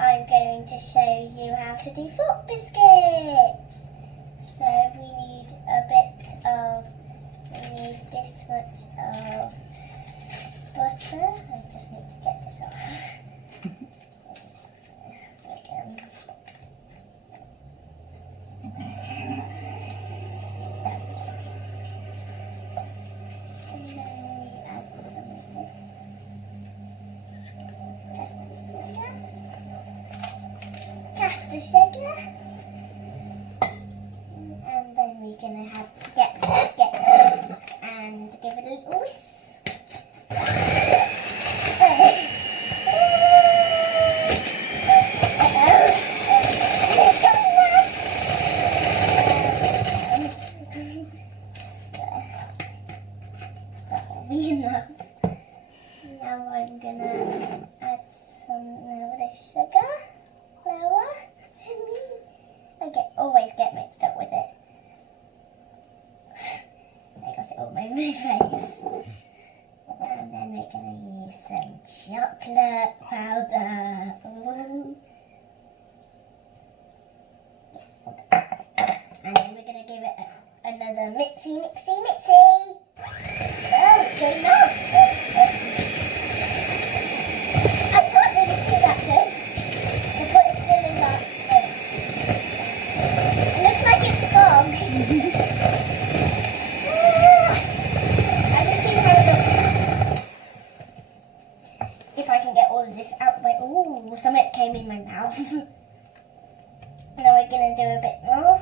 I'm going to show you how to do fork biscuits. So we need this much of butter. I just need to get this off. And then we add some caster sugar, and then we're gonna get this and give it a little whisk. That'll be enough. Now I'm gonna add some of this sugar, flour. Always get mixed up with it. I got it all over my face. And then we're gonna use some chocolate powder. Ooh. And then we're gonna give it another mixy. Oh, it's going off. I can't really see that good. The butter's still in that. It looks like it's fog. I can see how it looks. If I can get all of this out my... Ooh, some of it came in my mouth. Now we're going to do a bit more.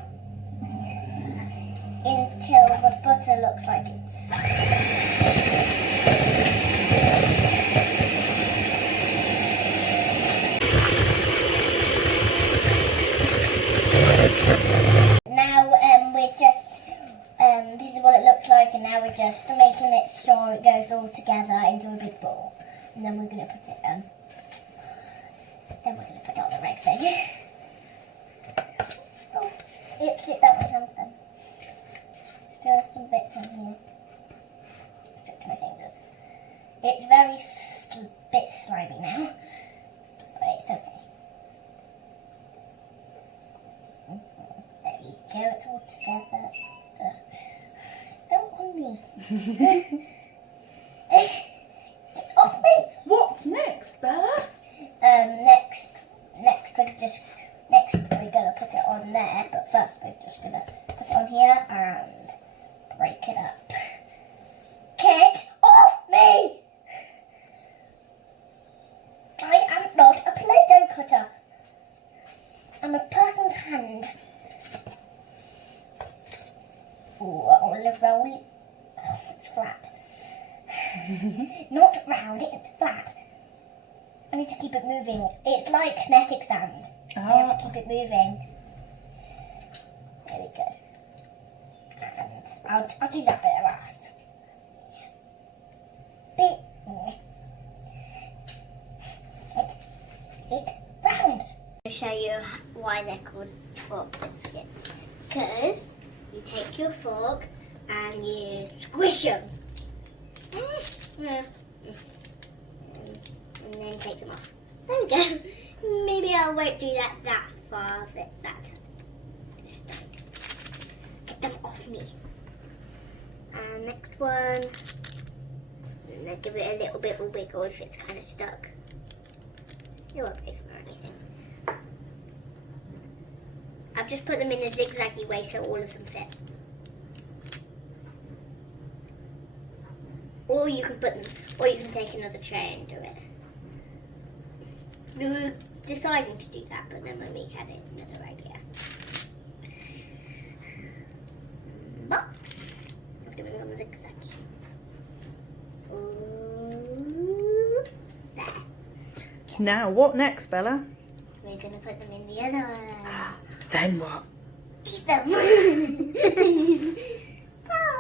Until the butter looks like it's... Now we're just, this is what it looks like, and now we're just making it sure it goes all together into a big ball. And then we're going to put it then we're going to put on the red thing. Oh, it slipped out my hands then. Still some bits in here. Stuck to my fingers. It's very bit slimy now, but it's okay. There you go, it's all together. Don't on me. Get off me! What's next, Bella? Next we're gonna put it on there, but first we're just gonna put it on here and break it up. Get off me! I am not a Play-Doh cutter. I'm a person's hand. Ooh, olive roll. Oh, it's flat. Not round, it's flat. I need to keep it moving. It's like kinetic sand. I have to keep it moving. Really good. And I'll do that bit last. It's round. I'll show you why they're called fork biscuits. Because you take your fork and you squish them. And then take them off. There we go. Maybe I won't do that far. This time. Get them off me. And next one. And then give it a little bit of wiggle if it's kind of stuck. It won't break them or anything. I've just put them in a zigzaggy way so all of them fit. Or you can take another tray and do it. We were deciding to do that, but then my week had another idea. But I'm doing them zigzaggy. There. Okay. Now, what next, Bella? We're going to put them in the other one. Then what? Eat them. Bye.